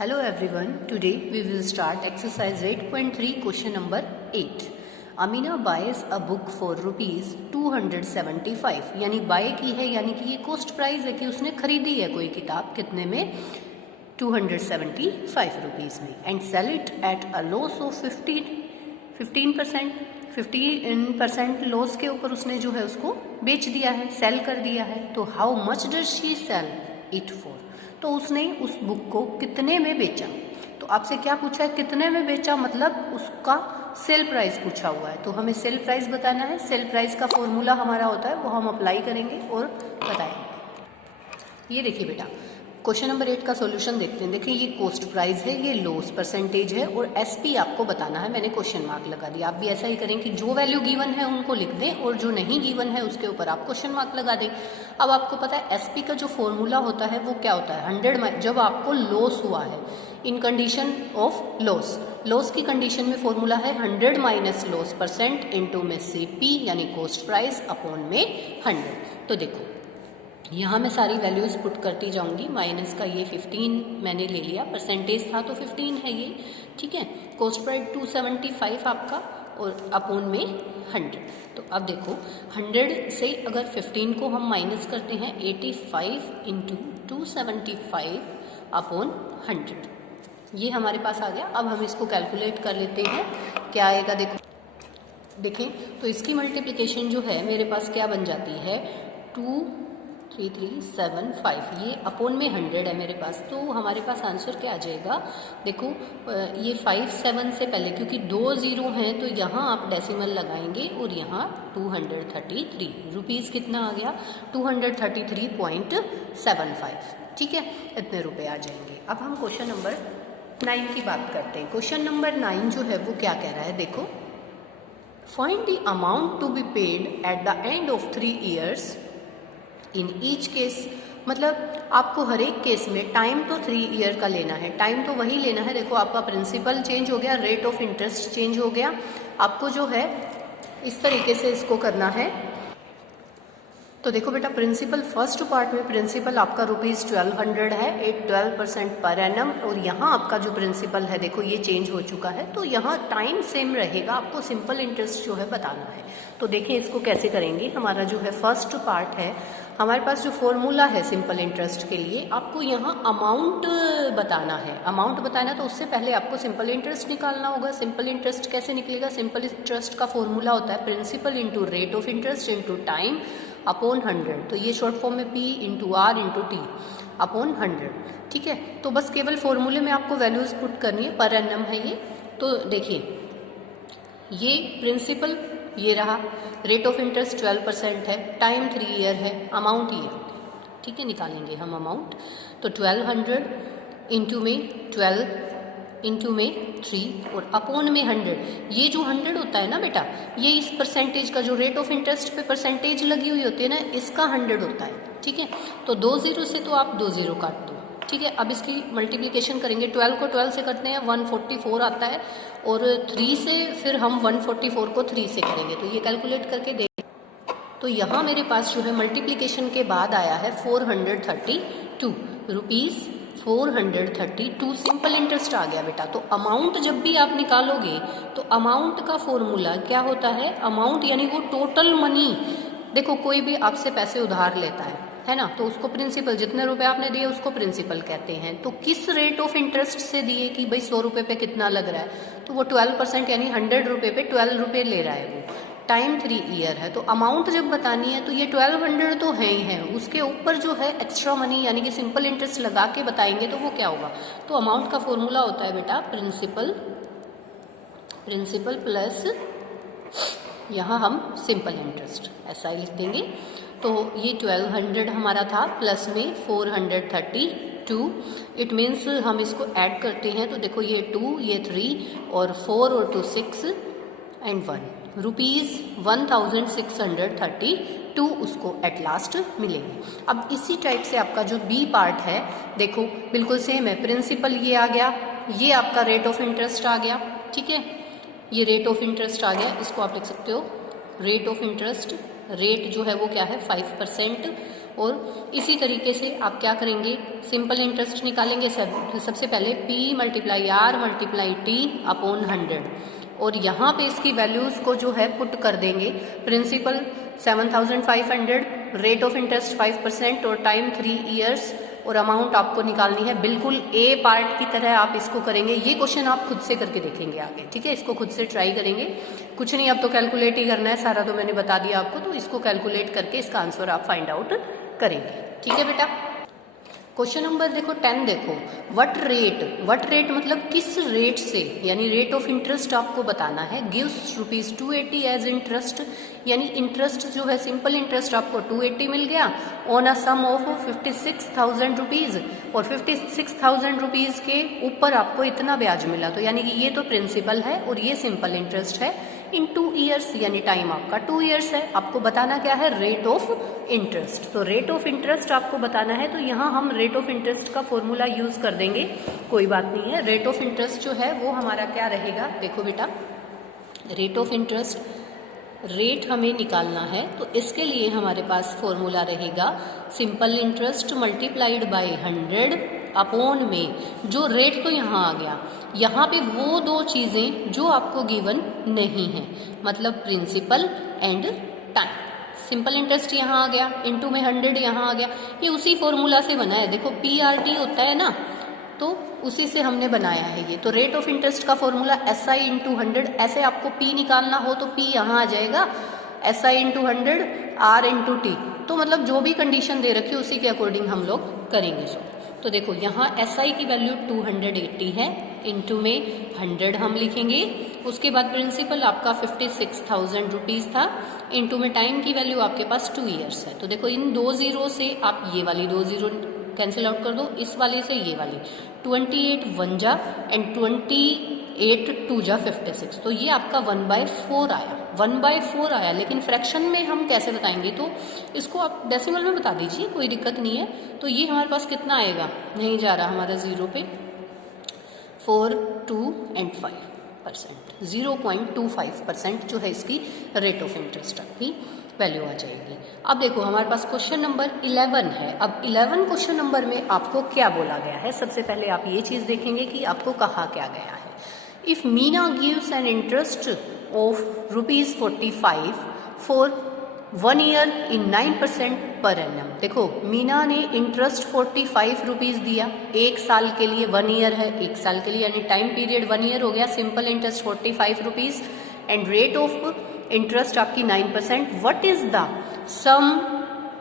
Hello everyone, today we will start exercise 8.3 question number 8. Amina buys a book for rupees 275 यानी bye की है यानी कि ये कॉस्ट प्राइस है कि उसने खरीदी है कोई किताब कितने में 275 रुपीज़ में and sell it at a loss of 15% loss के ऊपर उसने जो है उसको बेच दिया है, सेल कर दिया है. तो how much does she sell it for, तो उसने उस बुक को कितने में बेचा. तो आपसे क्या पूछा है, कितने में बेचा, मतलब उसका सेल प्राइस पूछा हुआ है. तो हमें सेल प्राइस बताना है. सेल प्राइस का फॉर्मूला हमारा होता है वो हम अप्लाई करेंगे और बताएंगे. ये देखिए बेटा, क्वेश्चन नंबर 8 का सॉल्यूशन देखते हैं. देखिए ये कॉस्ट प्राइस है, ये लॉस परसेंटेज है और एसपी आपको बताना है. मैंने क्वेश्चन मार्क लगा दिया. आप भी ऐसा ही करें कि जो वैल्यू गिवन है उनको लिख दें और जो नहीं गिवन है उसके ऊपर आप क्वेश्चन मार्क लगा दें. अब आपको पता है एसपी का जो फॉर्मूला होता है वो क्या होता है, 100 जब आपको लॉस हुआ है इन कंडीशन ऑफ लॉस की कंडीशन में फॉर्मूला है 100 माइनस लॉस परसेंट इंटू में सीपी यानी कॉस्ट प्राइस अपॉन में 100. तो देखो यहाँ मैं सारी वैल्यूज़ पुट करती जाऊँगी. माइनस का ये 15 मैंने ले लिया, परसेंटेज था तो 15 है ये, ठीक है. कॉस्ट प्राइस 275 आपका और अपॉन में 100. तो अब देखो 100 से अगर 15 को हम माइनस करते हैं 85 इंटू 275 अपॉन 100, ये हमारे पास आ गया. अब हम इसको कैलकुलेट कर लेते हैं क्या आएगा. देखें तो इसकी मल्टीप्लिकेशन जो है मेरे पास क्या बन जाती है, 23375, ये अपॉन में 100 है मेरे पास. तो हमारे पास आंसर क्या आ जाएगा. देखो ये 57 से पहले क्योंकि 2 जीरो हैं तो यहाँ आप डेसिमल लगाएंगे और यहाँ 233 रुपीज़ कितना आ गया, 233.75, ठीक है. इतने रुपए आ जाएंगे. अब हम क्वेश्चन नंबर 9 की बात करते हैं. क्वेश्चन नंबर 9 जो है वो क्या कह रहा है, देखो find the amount to be paid at the end of 3 years in each case. मतलब आपको हर एक केस में टाइम तो 3 ईयर का लेना है, टाइम तो वही लेना है. देखो आपका प्रिंसिपल चेंज हो गया, रेट ऑफ इंटरेस्ट चेंज हो गया. आपको जो है इस तरीके से इसको करना है. तो देखो बेटा प्रिंसिपल फर्स्ट पार्ट में प्रिंसिपल आपका ₹1200 है, 12% पर एनम. और यहाँ आपका जो प्रिंसिपल है देखो ये चेंज हो चुका है तो यहाँ टाइम सेम रहेगा. आपको सिंपल इंटरेस्ट जो है बताना है. तो देखिए इसको कैसे करेंगे. हमारा जो है फर्स्ट पार्ट है, हमारे पास जो फॉर्मूला है सिंपल इंटरेस्ट के लिए, आपको यहाँ अमाउंट बताना है. अमाउंट बताना तो उससे पहले आपको सिंपल इंटरेस्ट निकालना होगा. सिंपल इंटरेस्ट कैसे निकलेगा, सिंपल इंटरेस्ट का फॉर्मूला होता है principal into rate of interest into time upon 100. तो ये शॉर्ट फॉर्म में P into R into T upon 100, ठीक है. तो बस केवल फॉर्मूले में आपको वैल्यूज पुट करनी है. पर एनम है ये. तो देखिए ये प्रिंसिपल ये रहा, रेट ऑफ इंटरेस्ट 12% है, टाइम 3 ईयर है, अमाउंट ये, ठीक है. निकालेंगे हम अमाउंट. तो 1200 इंटू में 12 इंटू में 3 और अपॉन में 100. ये जो 100 होता है ना बेटा, ये इस परसेंटेज का जो रेट ऑफ इंटरेस्ट पे परसेंटेज लगी हुई होती है ना, इसका 100 होता है, ठीक है. तो 2 जीरो से तो आप 2 जीरो काट दो, ठीक है. अब इसकी मल्टीप्लिकेशन करेंगे. 12 को 12 से करते हैं 144 आता है और 3 से फिर हम 144 को 3 से करेंगे. तो ये कैलकुलेट करके देखें तो यहाँ मेरे पास जो है मल्टीप्लिकेशन के बाद आया है 432 रुपीज़. 432 सिंपल इंटरेस्ट आ गया बेटा. तो अमाउंट जब भी आप निकालोगे तो अमाउंट का फॉर्मूला क्या होता है, अमाउंट यानी वो टोटल मनी. देखो कोई भी आपसे पैसे उधार लेता है ना, तो उसको प्रिंसिपल, जितने रुपए आपने दिए उसको प्रिंसिपल कहते हैं. तो किस रेट ऑफ इंटरेस्ट से दिए कि भाई 100 रुपये पे कितना लग रहा है, तो वो 12% यानी 100 रुपये पे 12 रुपये ले रहा है वो. टाइम 3 ईयर है. तो अमाउंट जब बतानी है तो ये 1200 तो है ही है, उसके ऊपर जो है एक्स्ट्रा मनी यानी कि सिंपल इंटरेस्ट लगा के बताएंगे तो वो क्या होगा. तो अमाउंट का फॉर्मूला होता है बेटा प्रिंसिपल प्लस यहाँ हम सिंपल इंटरेस्ट ऐसा ही लिख देंगे. तो ये 1200 हमारा था प्लस में 432. इट मीन्स हम इसको ऐड करते हैं तो देखो ये 2 ये 3 और 4 और 2 6 एंड 1 ₹1632 उसको एट लास्ट मिलेंगे. अब इसी टाइप से आपका जो बी पार्ट है देखो बिल्कुल सेम है. प्रिंसिपल ये आ गया, ये आपका रेट ऑफ इंटरेस्ट आ गया, ठीक है. ये रेट ऑफ इंटरेस्ट आ गया, इसको आप लिख सकते हो रेट ऑफ इंटरेस्ट. रेट जो है वो क्या है 5% और इसी तरीके से आप क्या करेंगे, सिंपल इंटरेस्ट निकालेंगे। सबसे पहले P × R × T अपॉन 100, और यहाँ पे इसकी वैल्यूज़ को जो है पुट कर देंगे। प्रिंसिपल 7500, रेट ऑफ इंटरेस्ट 5% और टाइम 3 इयर्स, और अमाउंट आपको निकालनी है। बिल्कुल ए पार्ट की तरह आप इसको करेंगे। ये क्वेश्चन आप खुद से करके देखेंगे आगे, ठीक है, इसको खुद से ट्राई करेंगे। कुछ नहीं, अब तो कैलकुलेट ही करना है, सारा तो मैंने बता दिया आपको, तो इसको कैलकुलेट करके इसका आंसर आप फाइंड आउट करेंगे, ठीक है बेटा। क्वेश्चन नंबर देखो 10 देखो, वट रेट मतलब किस रेट से, यानी रेट ऑफ इंटरेस्ट आपको बताना है। गिव्स ₹280 एज इंटरेस्ट, यानी इंटरेस्ट जो है सिंपल इंटरेस्ट आपको 280 मिल गया on a sum of 56,000 rupees, और 56,000 रुपीज़ के ऊपर आपको इतना ब्याज मिला। तो यानी कि ये तो प्रिंसिपल है और ये सिंपल इंटरेस्ट है इन 2 ईयर्स, यानी टाइम आपका 2 ईयर्स है। आपको बताना क्या है, रेट ऑफ इंटरेस्ट। तो रेट ऑफ इंटरेस्ट आपको बताना है, तो यहाँ हम रेट ऑफ इंटरेस्ट का फॉर्मूला यूज कर देंगे, कोई बात नहीं है। रेट ऑफ इंटरेस्ट जो है वो हमारा क्या रहेगा, देखो बेटा, रेट ऑफ इंटरेस्ट, रेट हमें निकालना है, तो इसके लिए हमारे पास फॉर्मूला रहेगा simple interest multiplied by 100 upon में, जो रेट तो यहाँ आ गया, यहाँ पे वो दो चीज़ें जो आपको गिवन नहीं है, मतलब principal and time. Simple interest यहाँ आ गया, इनटू में 100 यहाँ आ गया, ये उसी फॉर्मूला से बना है। देखो PRT होता है ना, तो उसी से हमने बनाया है ये। तो रेट ऑफ इंटरेस्ट का फॉर्मूला SI × 100, ऐसे आपको P निकालना हो तो P यहाँ आ जाएगा, SI × 100 R × T। तो मतलब जो भी कंडीशन दे रखी है उसी के अकॉर्डिंग हम लोग करेंगे। तो देखो यहाँ SI की वैल्यू 280 है, इनटू में 100 हम लिखेंगे। उसके बाद प्रिंसिपल आपका 56,000 रुपीज़ था, इनटू में टाइम की वैल्यू आपके पास 2 ईयर्स है। तो देखो इन 2 जीरो से आप ये वाली 2 जीरो कैंसिल आउट कर दो, इस वाले से ये वाली 28 1 जा एंड 28 2 जा 56, तो ये आपका 1/4 आया, 1/4 आया। लेकिन फ्रैक्शन में हम कैसे बताएंगे, तो इसको आप डेसिमल में बता दीजिए, कोई दिक्कत नहीं है। तो ये हमारे पास कितना आएगा, नहीं जा रहा हमारा जीरो पे, 4 2 एंड 5%, 0.25% जो है इसकी रेट ऑफ इंटरेस्ट आपकी वैल्यू आ जाएगी। अब देखो हमारे पास क्वेश्चन नंबर 11 है। अब 11 क्वेश्चन नंबर में आपको क्या बोला गया है, सबसे पहले आप ये चीज़ देखेंगे कि आपको कहा क्या गया है। If Meena gives an interest of ₹45 for 1 year in 9% per annum. देखो मीना ने इंटरेस्ट 45 रुपीज़ दिया, 1 साल के लिए, 1 ईयर है 1 साल के लिए, यानी टाइम पीरियड 1 ईयर हो गया। Simple interest 45 rupees and rate of interest आपकी 9%। What is the sum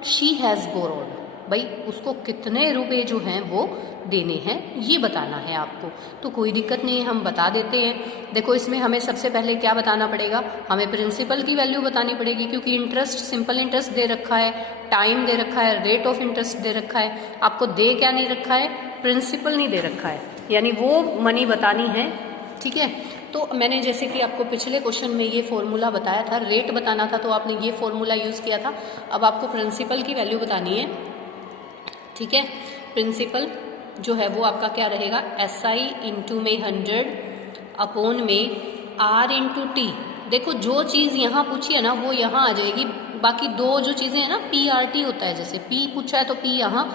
she has borrowed, भाई उसको कितने रुपए जो हैं वो देने हैं, ये बताना है आपको। तो कोई दिक्कत नहीं है, हम बता देते हैं। देखो इसमें हमें सबसे पहले क्या बताना पड़ेगा, हमें प्रिंसिपल की वैल्यू बतानी पड़ेगी, क्योंकि इंटरेस्ट सिंपल इंटरेस्ट दे रखा है, टाइम दे रखा है, रेट ऑफ इंटरेस्ट दे रखा है। आपको दे क्या नहीं रखा है, प्रिंसिपल नहीं दे रखा है, यानी वो मनी बतानी है, ठीक है। तो मैंने जैसे कि आपको पिछले क्वेश्चन में ये फॉर्मूला बताया था, रेट बताना था, तो आपने ये फॉर्मूला यूज़ किया था। अब आपको प्रिंसिपल की वैल्यू बतानी है, ठीक है। प्रिंसिपल जो है वो आपका क्या रहेगा, SI इंटू में 100 अपॉन में R इंटू T। देखो जो चीज़ यहाँ पूछी है ना वो यहाँ आ जाएगी, बाकी दो जो चीज़ें हैं ना PRT होता है, जैसे P पूछा है तो P यहाँ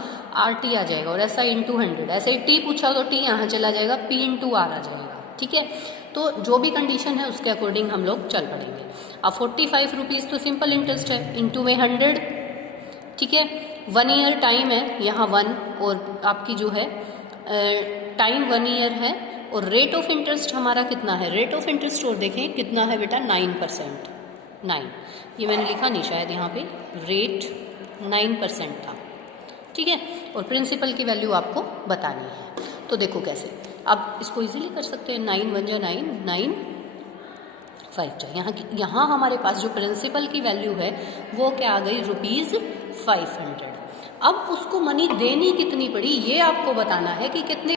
RT आ जाएगा, और SI इंटू 100, ऐसे ही T पूछा तो T यहाँ चला जाएगा, P इंटू R आ जाएगा, ठीक है। तो जो भी कंडीशन है उसके अकॉर्डिंग हम लोग चल पड़ेंगे। अब 45 रुपीज़ तो सिंपल इंटरेस्ट है, इंटू में 100, ठीक है। 1 ईयर टाइम है यहाँ 1, और आपकी जो है टाइम 1 ईयर है, और रेट ऑफ इंटरेस्ट हमारा कितना है, रेट ऑफ इंटरेस्ट और देखें कितना है बेटा, 9%, 9, ये मैंने लिखा नहीं शायद यहाँ पे, रेट 9% था, ठीक है। और प्रिंसिपल की वैल्यू आपको बतानी है। तो देखो कैसे, अब इसको इजीली कर सकते हैं, 9 1 जा 9, 9 5 जा, यहाँ हमारे पास जो प्रिंसिपल की वैल्यू है वो क्या आ गई, ₹500। अब उसको मनी देनी कितनी पड़ी ये आपको बताना है कि कितने।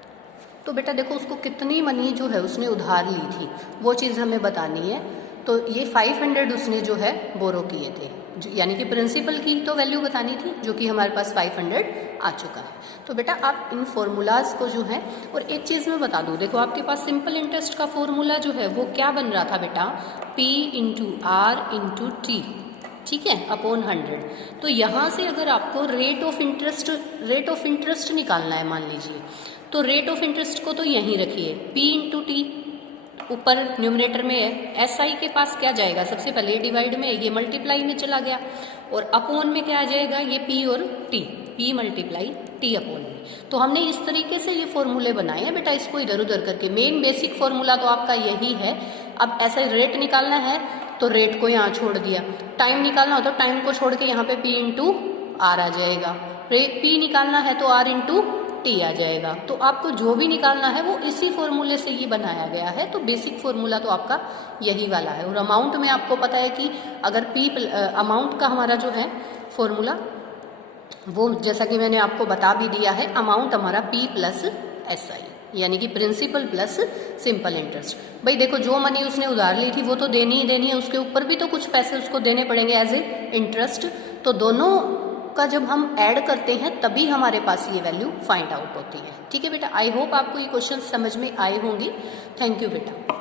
तो बेटा देखो उसको कितनी मनी जो है उसने उधार ली थी वो चीज़ हमें बतानी है। तो ये 500 उसने जो है बोरो किए थे, यानी कि प्रिंसिपल की तो वैल्यू बतानी थी, जो कि हमारे पास 500 आ चुका है। तो बेटा आप इन फॉर्मूलाज को जो है, और एक चीज़ मैं बता दूँ, देखो आपके पास सिंपल इंटरेस्ट का फॉर्मूला जो है वो क्या बन रहा था बेटा, P into R into T, ठीक है, अपॉन 100। तो यहाँ से अगर आपको रेट ऑफ इंटरेस्ट निकालना है मान लीजिए, तो रेट ऑफ इंटरेस्ट को तो यहीं रखिए, P इंटू टी ऊपर न्यूमरेटर में है, SI के पास क्या जाएगा, सबसे पहले डिवाइड में ये मल्टीप्लाई में चला गया, और अपॉन में क्या आ जाएगा, ये P और T, P multiply T upon में। तो हमने इस तरीके से ये फॉर्मूले बनाए हैं बेटा, इसको इधर उधर करके। मेन बेसिक फॉर्मूला तो आपका यही है। अब ऐसे रेट निकालना है तो रेट को यहाँ छोड़ दिया, टाइम निकालना हो तो टाइम को छोड़ के यहाँ पे P इंटू आर आ जाएगा, P निकालना है तो R इंटू टी आ जाएगा। तो आपको जो भी निकालना है वो इसी फॉर्मूले से ही बनाया गया है। तो बेसिक फॉर्मूला तो आपका यही वाला है। और अमाउंट में आपको पता है कि अगर अमाउंट का हमारा जो है फॉर्मूला वो जैसा कि मैंने आपको बता भी दिया है, अमाउंट हमारा P प्लस SI, यानी कि प्रिंसिपल प्लस सिंपल इंटरेस्ट। भाई देखो, जो मनी उसने उधार ली थी वो तो देनी ही देनी है, उसके ऊपर भी तो कुछ पैसे उसको देने पड़ेंगे एज ए इंटरेस्ट। तो दोनों का जब हम ऐड करते हैं तभी हमारे पास ये वैल्यू फाइंड आउट होती है। ठीक है बेटा, आई होप आपको ये क्वेश्चन समझ में आए होंगे। थैंक यू बेटा।